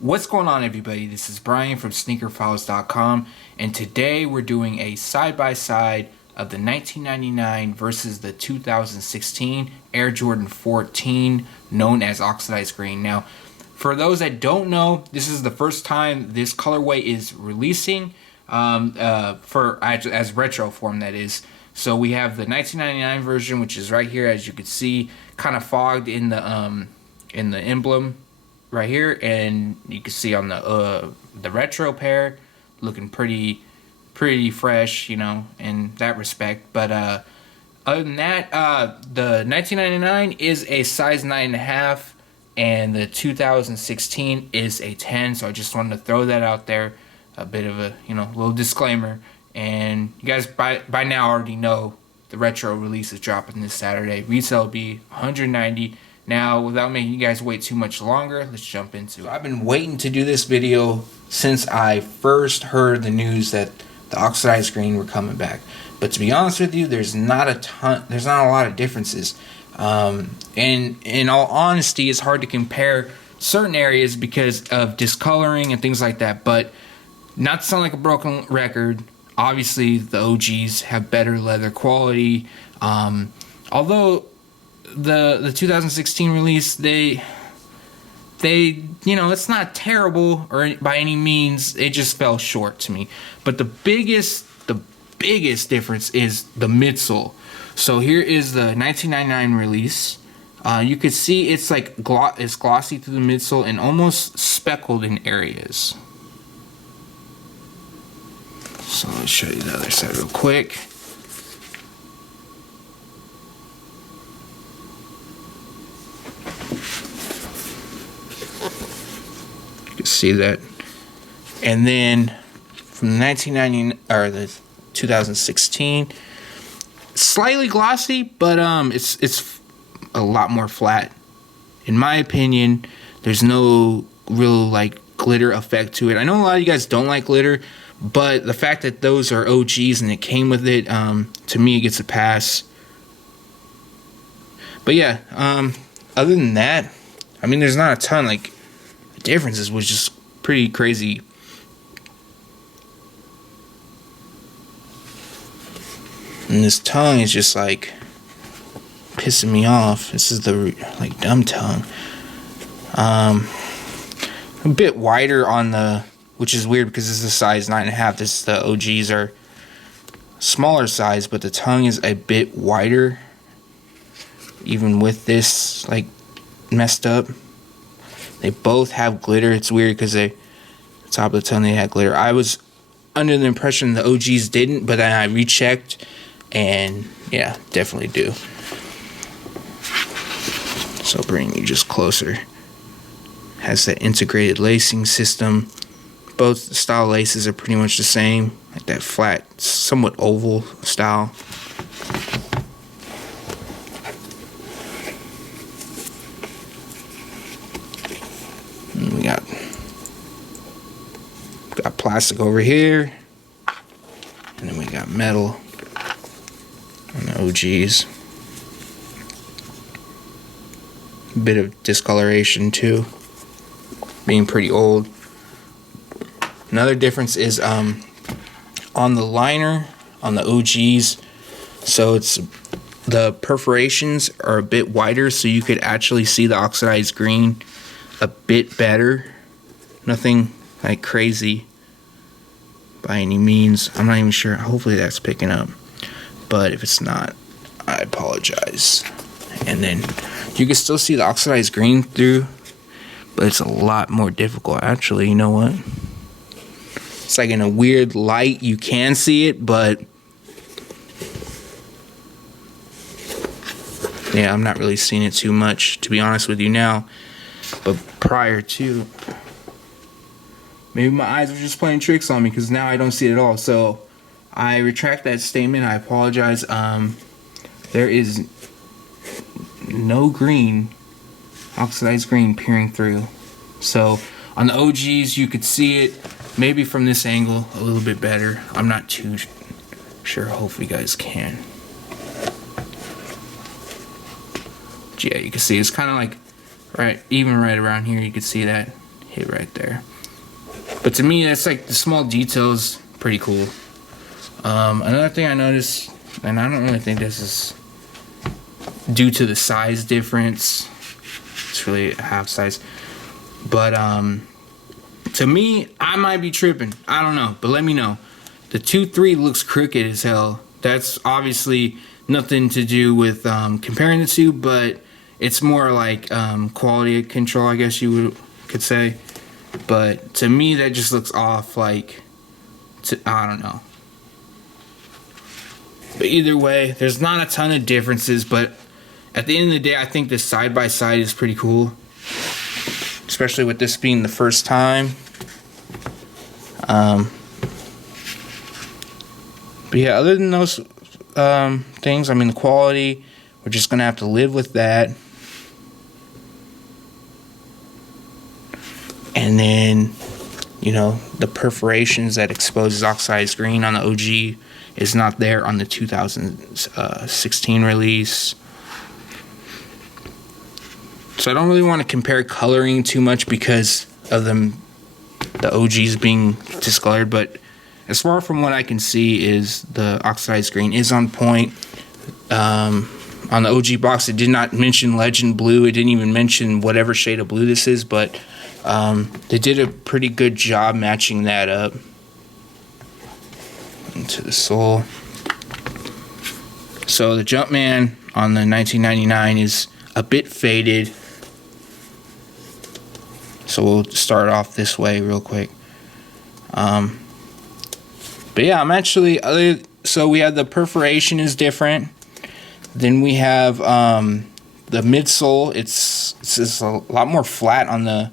What's going on, everybody? This is Brian from SneakerFiles.com, and today we're doing a side-by-side of the 1999 versus the 2016 Air Jordan 14, known as Oxidized Green. Now, for those that don't know, this is the first time this colorway is releasing as retro form, that is. So we have the 1999 version, which is right here, as you can see, kind of fogged in the emblem right here, and you can see on the retro pair looking pretty fresh, you know, in that respect. But other than that, the 1999 is a size 9.5 and the 2016 is a 10. So I just wanted to throw that out there, a bit of a little disclaimer. And you guys by now already know the retro release is dropping this Saturday. Resale will be $190. Now, without making you guys wait too much longer, let's jump into it. I've been waiting to do this video since I first heard the news that the Oxidized Green were coming back. But to be honest with you, there's not a lot of differences. And in all honesty, it's hard to compare certain areas because of discoloring and things like that. But not to sound like a broken record, obviously the OGs have better leather quality. Although the 2016 release, they it's not terrible or by any means. It just fell short to me. But the biggest difference is the midsole. So here is the 1999 release. You could see it's like it's glossy through the midsole and almost speckled in areas. So let's show you the other side real quick. See that, and then from the 1990 or the 2016, slightly glossy, but it's a lot more flat. In my opinion, there's no real like glitter effect to it. I know a lot of you guys don't like glitter, but the fact that those are OGs and it came with it, to me, it gets a pass. But yeah, other than that, I mean, there's not a ton. Like, the differences was just pretty crazy. And this tongue is just like pissing me off. This is the like dumb tongue. A bit wider on the, which is weird because this is a size 9.5. This the OGs are smaller size, but the tongue is a bit wider. Even with this like messed up. They both have glitter. It's weird because the top of the tongue, they had glitter. I was under the impression the OGs didn't, but then I rechecked, and yeah, definitely do. So bring you just closer. Has that integrated lacing system. Both style laces are pretty much the same, like that flat, somewhat oval style. We got plastic over here, and then we got metal on the OGs. A bit of discoloration too, being pretty old. Another difference is on the liner on the OGs. So it's the perforations are a bit wider, so you could actually see the oxidized green a bit better. Nothing like crazy by any means. I'm not even sure. Hopefully that's picking up, but if it's not, I apologize. And then you can still see the oxidized green through, but it's a lot more difficult. Actually, you know what, it's like in a weird light you can see it, but yeah, I'm not really seeing it too much, to be honest with you now. But prior to, maybe my eyes are just playing tricks on me because now I don't see it at all. So I retract that statement. I apologize. There is no green, oxidized green peering through. So on the OGs, you could see it maybe from this angle a little bit better. I'm not too sure. Hopefully you guys can. But yeah, you can see it's kind of like right around here. You can see that hit right there. But to me, that's like the small details, pretty cool. Another thing I noticed, and I don't really think this is due to the size difference. It's really a half size. But to me, I might be tripping. I don't know, but let me know. The 2.3 looks crooked as hell. That's obviously nothing to do with comparing the two, but it's more like quality control, I guess you could say. But to me, that just looks off. Like, I don't know. But either way, there's not a ton of differences. But at the end of the day, I think this side by side is pretty cool, especially with this being the first time. But yeah, other than those things, I mean, the quality, we're just gonna have to live with that. And then, you know, the perforations that exposes oxidized green on the OG is not there on the 2016 release. So I don't really want to compare coloring too much because of the OGs being discolored, but as far from what I can see is the oxidized green is on point. On the OG box, it did not mention Legend Blue. It didn't even mention whatever shade of blue this is, but they did a pretty good job matching that up into the sole. So the Jumpman on the 1999 is a bit faded. So we'll start off this way real quick. But yeah, I'm actually so we have the perforation is different. Then we have the midsole. It's just a lot more flat on the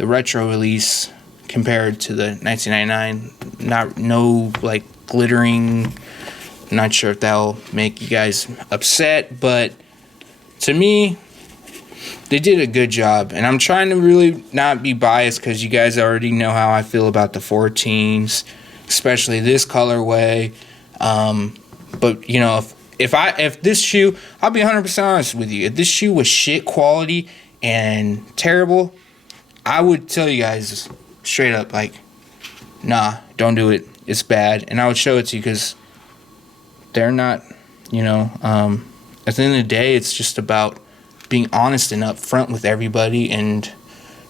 retro release compared to the 1999. No like glittering. I'm not sure if that'll make you guys upset, but to me, they did a good job. And I'm trying to really not be biased because you guys already know how I feel about the 14s, especially this colorway. But you know, if this shoe, I'll be 100% honest with you. If this shoe was shit quality and terrible, I would tell you guys straight up, like, nah, don't do it. It's bad. And I would show it to you because they're not, you know, at the end of the day, it's just about being honest and upfront with everybody. And,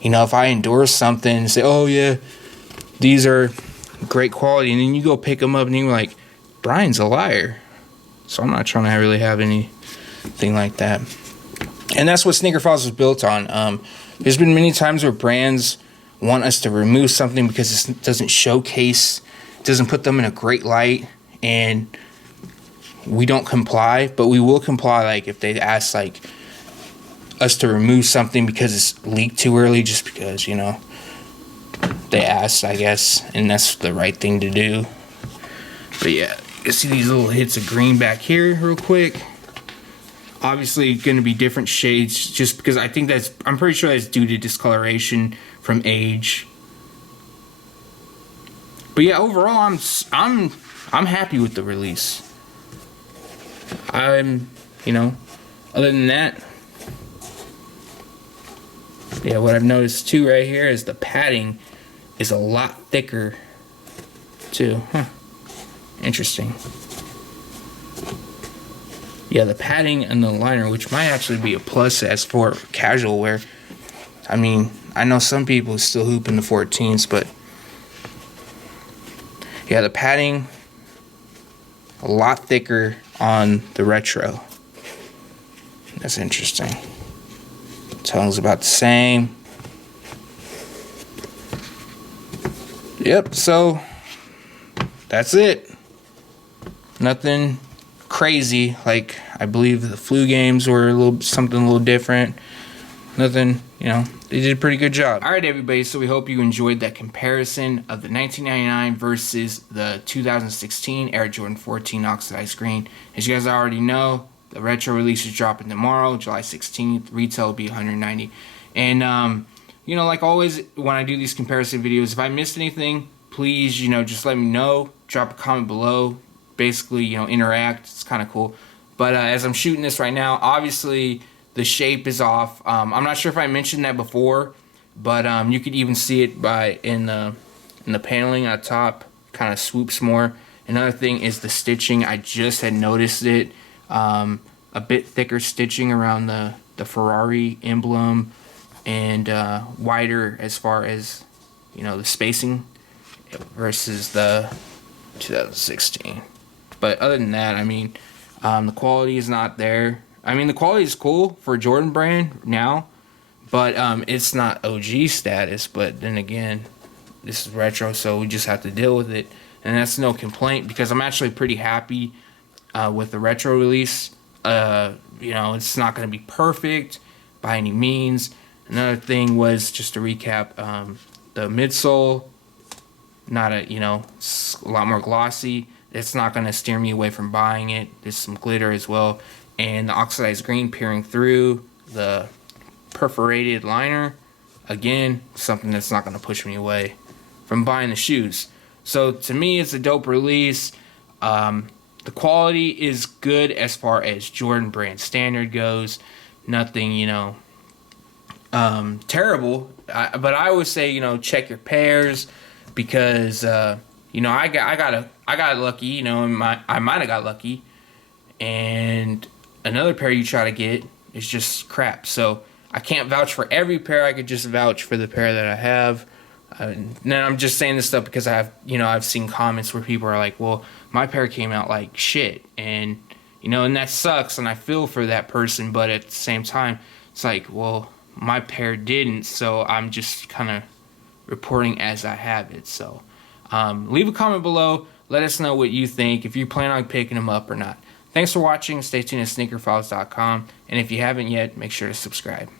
you know, if I endorse something and say, oh, yeah, these are great quality, and then you go pick them up and you're like, Brian's a liar. So I'm not trying to really have anything like that. And that's what Sneaker Files was built on. There's been many times where brands want us to remove something because it doesn't showcase, doesn't put them in a great light, and we don't comply. But we will comply, like if they ask like us to remove something because it's leaked too early, just because, you know, they asked, I guess, and that's the right thing to do. But yeah, you see these little hits of green back here real quick. Obviously going to be different shades just because I'm pretty sure that's due to discoloration from age. But yeah, overall I'm happy with the release. You know, other than that, yeah, what I've noticed too right here is the padding is a lot thicker too. Interesting. Yeah, the padding and the liner, which might actually be a plus as for casual wear. I mean, I know some people still hoop in the 14s, but yeah, the padding a lot thicker on the retro. That's interesting. Tongue's about the same. Yep, so that's it. Nothing crazy. Like, I believe the flu games were something a little different. Nothing, you know, they did a pretty good job. Alright everybody, so we hope you enjoyed that comparison of the 1999 versus the 2016 Air Jordan 14 Oxidized Green. As you guys already know, the retro release is dropping tomorrow, July 16th. Retail will be $190. And, you know, like always, when I do these comparison videos, if I missed anything, please, you know, just let me know. Drop a comment below. Basically, you know, interact. It's kind of cool. But as I'm shooting this right now, obviously the shape is off. I'm not sure if I mentioned that before, but you could even see it in the paneling on top, kind of swoops more. Another thing is the stitching. I just had noticed it, a bit thicker stitching around the Ferrari emblem, and wider as far as, you know, the spacing versus the 2016. But other than that, I mean, the quality is not there. I mean, the quality is cool for Jordan brand now, but it's not OG status. But then again, this is retro, so we just have to deal with it. And that's no complaint, because I'm actually pretty happy with the retro release. You know, it's not going to be perfect by any means. Another thing was, just to recap, the midsole, not a, you know, it's a lot more glossy. It's not going to steer me away from buying it. There's some glitter as well. And the oxidized green peering through the perforated liner, again, something that's not going to push me away from buying the shoes. So to me, it's a dope release. The quality is good as far as Jordan brand standard goes. Nothing, you know, terrible. But I always say, you know, check your pairs, because you know, I got lucky. You know, I might have got lucky, and another pair you try to get is just crap. So I can't vouch for every pair. I could just vouch for the pair that I have. Now I'm just saying this stuff because I've seen comments where people are like, well, my pair came out like shit, and you know, and that sucks, and I feel for that person, but at the same time, it's like, well, my pair didn't, so I'm just kind of reporting as I have it. So leave a comment below, let us know what you think, if you plan on picking them up or not. Thanks for watching. Stay tuned at SneakerFiles.com, and if you haven't yet, make sure to subscribe.